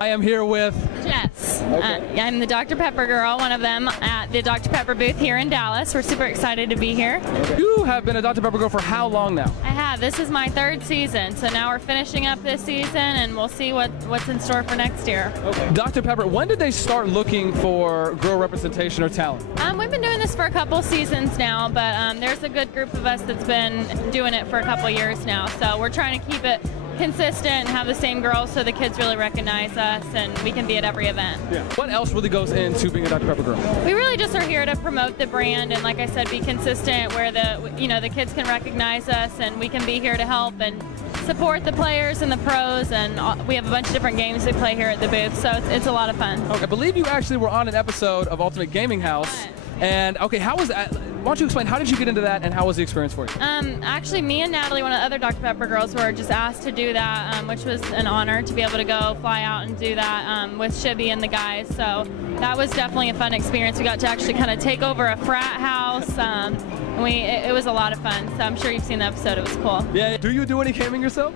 I am here with Jess. I'm the Dr. Pepper girl, one of them at the Dr. Pepper booth here in Dallas. We're super excited to be here. You have been a Dr. Pepper girl for how long now? I have. This is my 3rd season, so now we're finishing up this season and we'll see what's in store for next year. Okay. Dr. Pepper, when did they start looking for girl representation or talent? We've been doing this for a couple seasons now, but there's a good group of us that's been doing it for a couple years now, so we're trying to keep it consistent and have the same girls so the kids really recognize us and we can be at every event. Yeah. What else really goes into being a Dr. Pepper girl? We really just are here to promote the brand and, like I said, be consistent where the kids can recognize us and we can be here to help and support the players and the pros, and we have a bunch of different games we play here at the booth, so it's a lot of fun. Okay, I believe you actually were on an episode of Ultimate Gaming House. And okay, how was that? Why don't you explain, how did you get into that and how was the experience for you? Actually, me and Natalie, one of the other Dr. Pepper girls, were just asked to do that, which was an honor to be able to go fly out and do that with Shibby and the guys. So that was definitely a fun experience. We got to actually kind of take over a frat house. It was a lot of fun. So I'm sure you've seen the episode. It was cool. Yeah. Do you do any gaming yourself?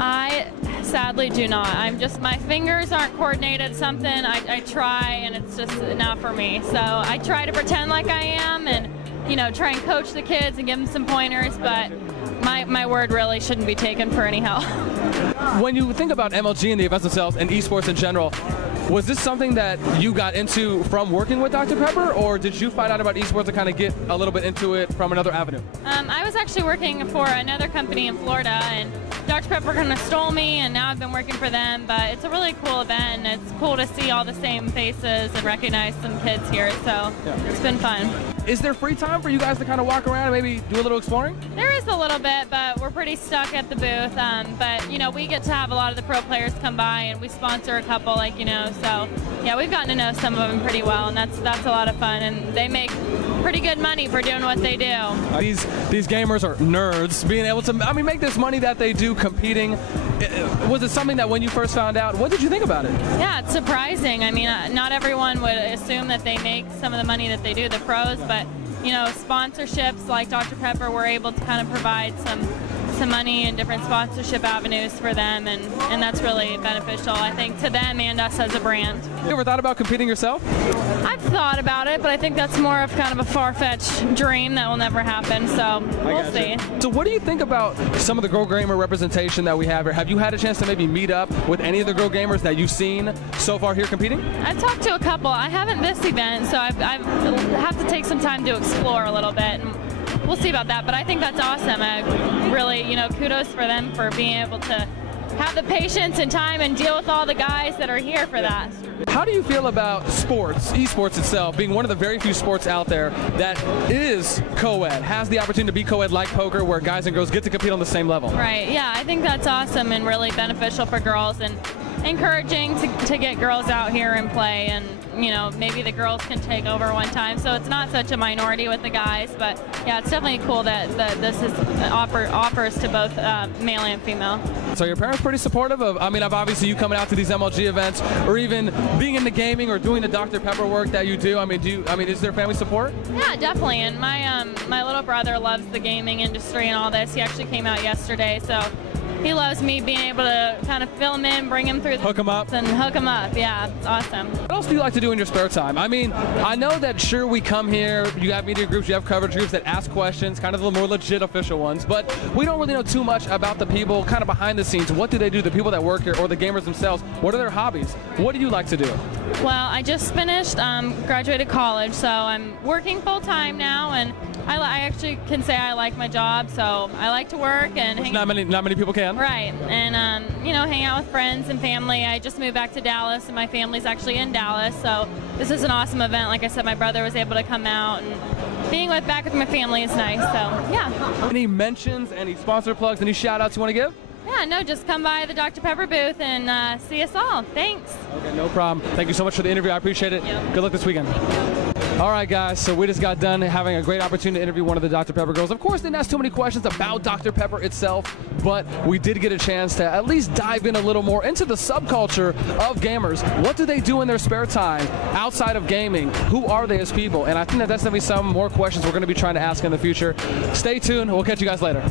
I sadly do not. My fingers aren't coordinated something. I try and it's just not for me. So I try to pretend like I am and try and coach the kids and give them some pointers, but my word really shouldn't be taken for any help. When you think about MLG and the events themselves and esports in general, was this something that you got into from working with Dr. Pepper, or did you find out about esports and kind of get a little bit into it from another avenue? I was actually working for another company in Florida, and Dr. Pepper kind of stole me, and now I've been working for them, but it's a really cool event, and it's cool to see all the same faces and recognize some kids here, so It's been fun. Is there free time for you guys to kind of walk around and maybe do a little exploring? There is a little bit, but we're pretty stuck at the booth, but we get to have a lot of the pro players come by, and we sponsor a couple, so yeah, we've gotten to know some of them pretty well, and that's a lot of fun, and they make pretty good money for doing what they do. These gamers are nerds, being able to make this money that they do competing. Was it something that when you first found out, what did you think about it? Yeah, it's surprising. Not everyone would assume that they make some of the money that they do, the pros, but sponsorships like Dr. Pepper, we're able to kind of provide some money and different sponsorship avenues for them, and that's really beneficial, I think, to them and us as a brand. You ever thought about competing yourself? I've thought about it, but I think that's more of kind of a far-fetched dream that will never happen, so we'll see. So what do you think about some of the girl gamer representation that we have here? Have you had a chance to maybe meet up with any of the girl gamers that you've seen so far here competing? I've talked to a couple. I haven't this event, so I have to take some time to explore a little bit, and we'll see about that, but I think that's awesome. Really, kudos for them for being able to have the patience and time and deal with all the guys that are here for that. How do you feel about esports itself, being one of the very few sports out there that is co-ed, has the opportunity to be co-ed like poker, where guys and girls get to compete on the same level? Right, yeah, I think that's awesome and really beneficial for girls, and encouraging to get girls out here and play, and maybe the girls can take over one time, so it's not such a minority with the guys, but yeah, it's definitely cool that this is offers to both male and female. So your parents pretty supportive of obviously you coming out to these MLG events, or even being in the gaming or doing the Dr. Pepper work that you do? Is there family support? Yeah, definitely, and my little brother loves the gaming industry and all this. He actually came out yesterday, so he loves me being able to kind of fill him in, bring him through the hook him up. Yeah, it's awesome. What else do you like to do in your spare time? I know that sure we come here, you have media groups, you have coverage groups that ask questions, kind of the more legit official ones, but we don't really know too much about the people kind of behind the scenes. What do they do, the people that work here or the gamers themselves? What are their hobbies? What do you like to do? Well, I just finished, graduated college, so I'm working full-time now, and I actually can say I like my job, so I like to work and hang out. Not many people can. Right, and hang out with friends and family. I just moved back to Dallas, and my family's actually in Dallas, so this is an awesome event. Like I said, my brother was able to come out, and being back with my family is nice, so yeah. Any mentions, any sponsor plugs, any shout-outs you want to give? Yeah, no, just come by the Dr. Pepper booth and see us all. Thanks. Okay, no problem. Thank you so much for the interview. I appreciate it. Yep. Good luck this weekend. All right, guys, so we just got done having a great opportunity to interview one of the Dr. Pepper girls. Of course, didn't ask too many questions about Dr. Pepper itself, but we did get a chance to at least dive in a little more into the subculture of gamers. What do they do in their spare time outside of gaming? Who are they as people? And I think that's going to be some more questions we're going to be trying to ask in the future. Stay tuned. We'll catch you guys later.